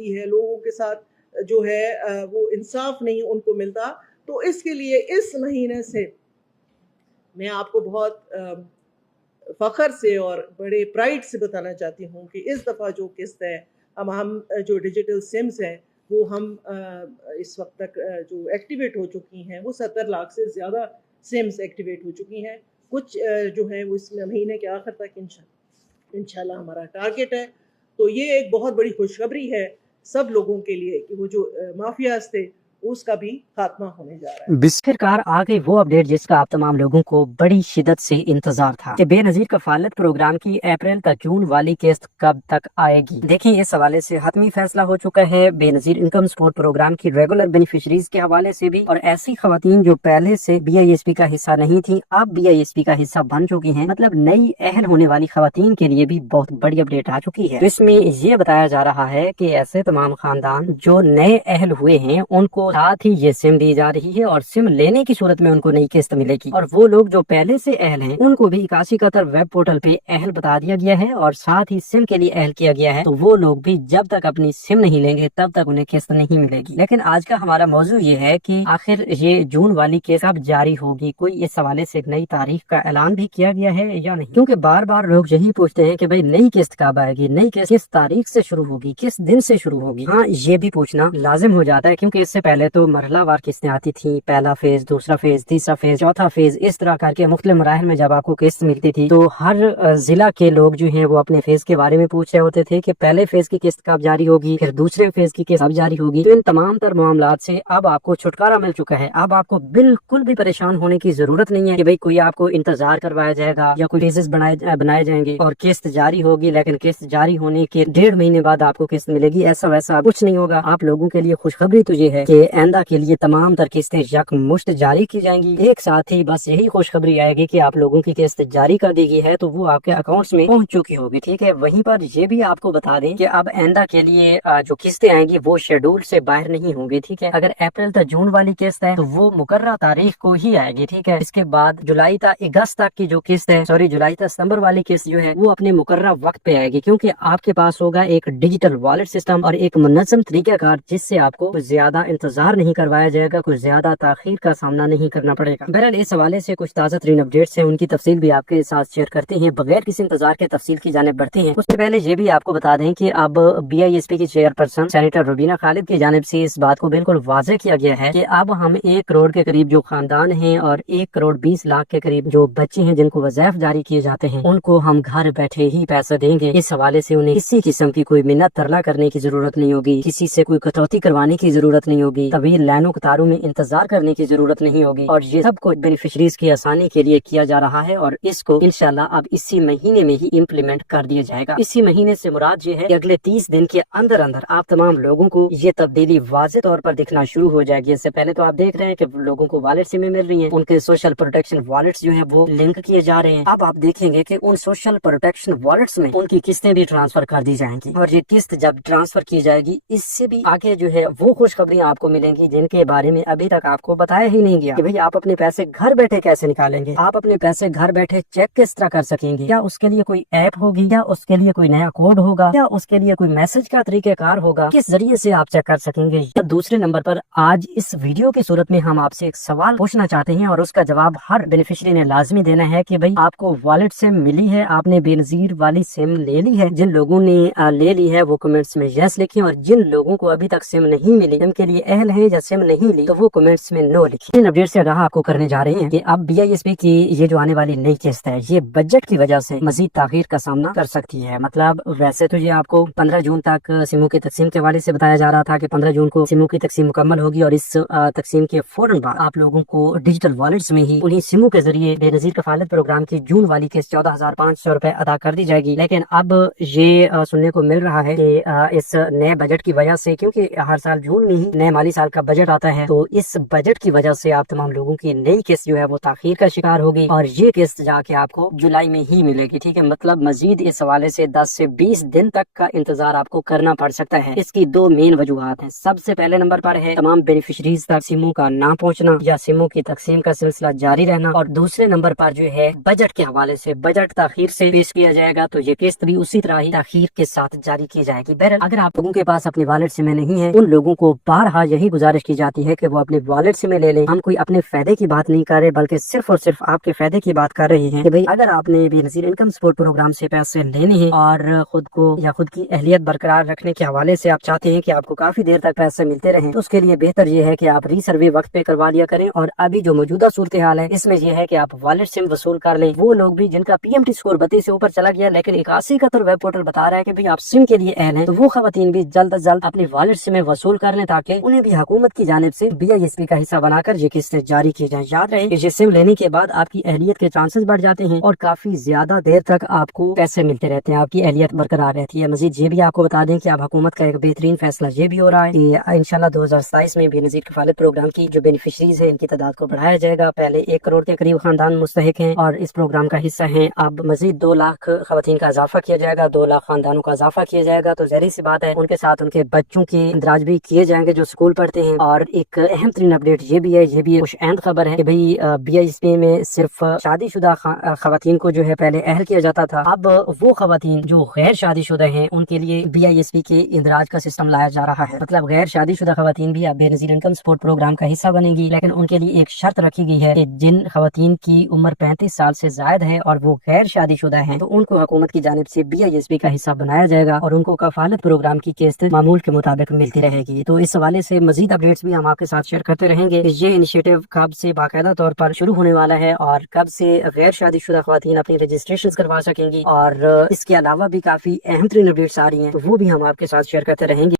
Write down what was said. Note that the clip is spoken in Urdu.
ہوتی ہے, لوگوں کے ساتھ جو ہے وہ انصاف نہیں ان کو ملتا. تو اس کے لیے اس مہینے سے میں آپ کو بہت فخر سے اور بڑے پرائڈ سے بتانا چاہتی ہوں کہ اس دفعہ جو قسط ہے, ہم جو ڈیجیٹل سمز ہیں وہ ہم اس وقت تک جو ایکٹیویٹ ہو چکی ہیں وہ 70 لاکھ سے زیادہ سمز ایکٹیویٹ ہو چکی ہیں. کچھ جو ہیں وہ اس مہینے کے آخر تک انشاءاللہ ہمارا ٹارگٹ ہے. تو یہ ایک بہت بڑی خوشخبری ہے سب لوگوں کے لیے کہ وہ جو مافیاز تھے اس کا بھی خاتمہ ہونے جا رہا ہے. بسکرکار آ گئی وہ اپڈیٹ جس کا آپ تمام لوگوں کو بڑی شدت سے انتظار تھا کہ بے نظیر کفالت پروگرام کی اپریل تا جون والی قسط کب تک آئے گی. دیکھیں اس حوالے سے حتمی فیصلہ ہو چکا ہے بے نظیر انکم سپورٹ پروگرام کی ریگولر بینیفیشریز کے حوالے سے بھی, اور ایسی خواتین جو پہلے سے بی آئی ایس پی کا حصہ نہیں تھی اب بی آئی ایس پی کا حصہ بن چکی ہیں, مطلب نئی اہل ہونے والی خواتین کے لیے بھی بہت بڑی اپڈیٹ آ چکی ہے. تو اس میں یہ بتایا جا رہا ہے کہ ایسے تمام خاندان جو نئے اہل ہوئے ہیں ان کو ساتھ ہی یہ سم دی جا رہی ہے اور سم لینے کی صورت میں ان کو نئی قسط ملے گی, اور وہ لوگ جو پہلے سے اہل ہیں ان کو بھی 81 قطر ویب پورٹل پہ اہل بتا دیا گیا ہے اور ساتھ ہی سم کے لیے اہل کیا گیا ہے. تو وہ لوگ بھی جب تک اپنی سم نہیں لیں گے تب تک انہیں قسط نہیں ملے گی. لیکن آج کا ہمارا موضوع یہ ہے کہ آخر یہ جون والی قسط کب جاری ہوگی, کوئی اس حوالے سے نئی تاریخ کا اعلان بھی کیا گیا ہے یا نہیں, کیونکہ بار بار لوگ یہی پوچھتے ہیں کہ بھائی نئی قسط کب آئے گی, نئی قسط کس تاریخ سے شروع ہوگی, کس دن سے شروع ہوگی. ہاں یہ بھی پوچھنا لازم ہو جاتا ہے کیونکہ اس سے پہلے تو مرحلہ وار قسطیں آتی تھی, پہلا فیز, دوسرا فیز, تیسرا فیز, چوتھا فیز, اس طرح کر کے مختلف مراحل میں جب آپ کو قسط ملتی تھی تو ہر ضلع کے لوگ جو ہیں وہ اپنے فیز کے بارے میں پوچھ رہے ہوتے تھے کہ پہلے فیز کی قسط کب جاری ہوگی, پھر دوسرے فیز کی قسط کب جاری ہوگی. تو ان تمام تر معاملات سے اب آپ کو چھٹکارا مل چکا ہے. اب آپ کو بالکل بھی پریشان ہونے کی ضرورت نہیں ہے کہ بھئی کوئی آپ کو انتظار کروایا جائے گا یا کوئی فیزز بنائے جائیں گے اور قسط جاری ہوگی, لیکن قسط جاری ہونے کے 1.5 مہینے بعد آپ کو قسط ملے گی. ایسا ویسا کچھ نہیں ہوگا. آپ لوگوں کے لیے خوشخبری تو یہ ہے کہ آئندہ کے لیے تمام تر قسطیں یکمشت جاری کی جائیں گی ایک ساتھ ہی. بس یہی خوشخبری آئے گی کہ آپ لوگوں کی قسط جاری کر دی گئی ہے تو وہ آپ کے اکاؤنٹس میں پہنچ چکی ہوگی. ٹھیک ہے, وہیں پر یہ بھی آپ کو بتا دیں کہ اب آئندہ کے لیے جو قسطیں آئیں گی وہ شیڈول سے باہر نہیں ہوں گی. ٹھیک ہے, اگر اپریل تا جون والی قسط ہے تو وہ مقررہ تاریخ کو ہی آئے گی. ٹھیک ہے, اس کے بعد جولائی تا اگست تک کی جو قسط ہے, جولائی تا ستمبر والی قسط جو ہے وہ اپنے مقررہ وقت پہ آئے گی, کیونکہ آپ کے پاس ہوگا ایک ڈیجیٹل والیٹ سسٹم اور ایک منظم طریقہ کار جس سے آپ کو زیادہ انتظار نہیں کروایا جائے گا, کوئی زیادہ تاخیر کا سامنا نہیں کرنا پڑے گا. بہرحال اس حوالے سے کچھ تازہ ترین اپڈیٹس ہیں, ان کی تفصیل بھی آپ کے ساتھ شیئر کرتے ہیں. بغیر کسی انتظار کے تفصیل کی جانب بڑھتے ہیں. اس سے پہلے یہ بھی آپ کو بتا دیں کہ اب بی آئی ایس پی کی چیئرپرسن سینیٹر روبینہ خالد کی جانب سے اس بات کو بالکل واضح کیا گیا ہے کہ اب ہم 1 کروڑ کے قریب جو خاندان ہیں اور 1 کروڑ 20 لاکھ کے قریب جو بچے ہیں جن کو وظائف جاری کیے جاتے ہیں ان کو ہم گھر بیٹھے ہی پیسہ دیں گے. اس حوالے سے انہیں کسی قسم کی کوئی منت ترلا کرنے کی ضرورت نہیں ہوگی, کسی سے کوئی کٹوتی کروانے کی ضرورت نہیں ہوگی, طویل لائنوں قطاروں میں انتظار کرنے کی ضرورت نہیں ہوگی. اور یہ سب کچھ بینیفیشریز کی آسانی کے لیے کیا جا رہا ہے اور اس کو انشاءاللہ اب اسی مہینے میں ہی امپلیمنٹ کر دیا جائے گا. اسی مہینے سے مراد یہ ہے کہ اگلے 30 دن کے اندر آپ تمام لوگوں کو یہ تبدیلی واضح طور پر دکھنا شروع ہو جائے گی. اس سے پہلے تو آپ دیکھ رہے ہیں کہ لوگوں کو والٹ سمیں مل رہی ہیں, ان کے سوشل پروٹیکشن والٹس جو ہیں وہ لنک کیے جا رہے ہیں. اب آپ دیکھیں گے کہ ان سوشل پروٹیکشن والٹس میں ان کی قسطیں بھی ٹرانسفر کر دی جائیں گی, اور یہ قسط جب ٹرانسفر کی جائے گی اس سے بھی آگے جو ہے وہ خوشخبریاں آپ کو ملیں گی جن کے بارے میں ابھی تک آپ کو بتایا ہی نہیں گیا کہ بھئی آپ اپنے پیسے گھر بیٹھے کیسے نکالیں گے, آپ اپنے پیسے گھر بیٹھے چیک کس طرح کر سکیں گے, کیا اس کے لیے کوئی ایپ ہوگی, کیا اس کے لیے کوئی نیا کوڈ ہوگا, کیا اس کے لیے کوئی میسج کا طریقہ کار ہوگا, کس ذریعے سے آپ چیک کر سکیں گے. دوسرے نمبر پر آج اس ویڈیو کی صورت میں ہم آپ سے ایک سوال پوچھنا چاہتے ہیں اور اس کا جواب ہر بینیفیشری نے لازمی دینا ہے کہ بھئی آپ کو والٹ سم ملی ہے, آپ نے بے نظیر والی سم لے لی ہے. جن لوگوں نے لے لی ہے وہ کمنٹس میں یس لکھیں, اور جن لوگوں کو ابھی تک سم نہیں ملی, سم کے لیے اہل ہیں یا سم نہیں لی, تو وہ کمنٹس میں نو لکھیں. ان اپڈیٹ سے آگاہ آپ کو کرنے جا رہے ہیں کہ اب بی آئی ایس پی کی یہ جو آنے والی نئی قسط ہے یہ بجٹ کی وجہ سے مزید تاخیر کا سامنا کر سکتی ہے. مطلب ویسے تو یہ آپ کو 15 جون تک سموں کی تقسیم کے حوالے سے بتایا جا رہا تھا کہ 15 جون کو سموں کی تقسیم مکمل ہوگی, اور اس تقسیم کے فوراً بعد آپ لوگوں کو ڈیجیٹل والٹس میں ہی انہیں سموں کے ذریعے بے نظیر کفالت پروگرام کی جون والی قسط 14,500 روپے ادا کر دی جائے گی. لیکن اب یہ سننے کو مل رہا ہے کہ اس نئے بجٹ کی وجہ سے, کیونکہ ہر سال جون میں ہی نئے مالی مالی سال کا بجٹ آتا ہے تو اس بجٹ کی وجہ سے آپ تمام لوگوں کی نئی قسط جو ہے وہ تاخیر کا شکار ہوگی اور یہ قسط جا کے آپ کو جولائی میں ہی ملے گی. ٹھیک ہے, مطلب مزید اس حوالے سے 10 سے 20 دن تک کا انتظار آپ کو کرنا پڑ سکتا ہے. اس کی دو مین وجوہات ہیں. سب سے پہلے نمبر پر ہے تمام بینیفیشریز تک سموں کا نہ پہنچنا یا سموں کی تقسیم کا سلسلہ جاری رہنا, اور دوسرے نمبر پر جو ہے بجٹ کے حوالے سے بجٹ تاخیر سے پیش کیا جائے گا تو یہ قسط بھی اسی طرح ہی تاخیر کے ساتھ جاری کی جائے گی. بہرحال اگر آپ لوگوں کے پاس اپنی والٹ سمیں نہیں ہیں, ان لوگوں کو بارہا یہی گزارش کی جاتی ہے کہ وہ اپنے والٹ سمیں لے لیں. ہم کوئی اپنے فائدے کی بات نہیں کر رہے بلکہ صرف اور صرف آپ کے فائدے کی بات کر رہے ہیں کہ بھئی اگر آپ نے بے نظیر انکم سپورٹ پروگرام سے پیسے لینے ہیں اور خود کو یا خود کی اہلیت برقرار رکھنے کے حوالے سے آپ چاہتے ہیں کہ آپ کو کافی دیر تک پیسے ملتے رہیں, تو اس کے لیے بہتر یہ ہے کہ آپ ری سروے وقت پہ کروا لیا کریں. اور ابھی جو موجودہ صورتحال ہے اس میں یہ ہے کہ آپ والٹ سم وصول کر لیں. وہ لوگ بھی جن کا پی ایم ٹی اسکور 32 سے اوپر چلا گیا لیکن 81 کا تو ویب پورٹل بتا رہا ہے کہ بھئی آپ سم کے لیے اہل ہیں, تو وہ خواتین بھی جلد از جلد اپنی والٹ سمیں وصول کر لیں تاکہ انہیں بھی حکومت کی جانب سے بی آئی ایس پی کا حصہ بنا کر یہ قسطیں جاری کی جائیں. یاد رہے کہ یہ سم لینے کے بعد آپ کی اہلیت کے چانسز بڑھ جاتے ہیں اور کافی زیادہ دیر تک آپ کو پیسے ملتے رہتے ہیں, آپ کی اہلیت برقرار رہتی ہے. مزید یہ بھی آپ کو بتا دیں کہ اب حکومت کا ایک بہترین فیصلہ یہ بھی ہو رہا ہے کہ انشاءاللہ 2027 میں بے نظیر کفالت پروگرام کی جو بینیفیشریز ہیں ان کی تعداد کو بڑھایا جائے گا. پہلے 1 کروڑ کے قریب خاندان مستحق ہیں اور اس پروگرام کا حصہ ہیں. اب مزید 2 لاکھ خواتین کا اضافہ کیا جائے گا, 2 لاکھ خاندانوں کا اضافہ کیا جائے گا. تو ظاہر سی بات ہے ان کے ساتھ ان کے بچوں کے اندراج بھی کیے جائیں گے جو اسکول پڑھتے ہیں. اور ایک اہم ترین اپڈیٹ یہ بھی ہے خوش آئند خبر ہے کہ بھئی بی آئی ایس پی میں صرف شادی شدہ خواتین کو جو ہے پہلے اہل کیا جاتا تھا, اب وہ خواتین جو غیر شادی شدہ ہیں ان کے لیے بی آئی ایس پی کے اندراج کا سسٹم لایا جا رہا ہے. مطلب غیر شادی شدہ خواتین بھی اب بے نظیر انکم سپورٹ پروگرام کا حصہ بنے گی, لیکن ان کے لیے ایک شرط رکھی گئی ہے کہ جن خواتین کی عمر 35 سال سے زائد ہے اور وہ غیر شادی شدہ ہیں تو ان کو حکومت کی جانب سے بی آئی ایس پی کا حصہ بنایا جائے گا اور ان کو کفالت پروگرام کی قسط معمول کے مطابق ملتی رہے گی. تو اس حوالے سے مزید اپڈیٹس بھی ہم آپ کے ساتھ شیئر کرتے رہیں گے کہ یہ انیشیٹو کب سے باقاعدہ طور پر شروع ہونے والا ہے اور کب سے غیر شادی شدہ خواتین اپنی رجسٹریشن کروا سکیں گی, اور اس کے علاوہ بھی کافی اہم ترین اپڈیٹس آ رہی ہیں تو وہ بھی ہم آپ کے ساتھ شیئر کرتے رہیں گے.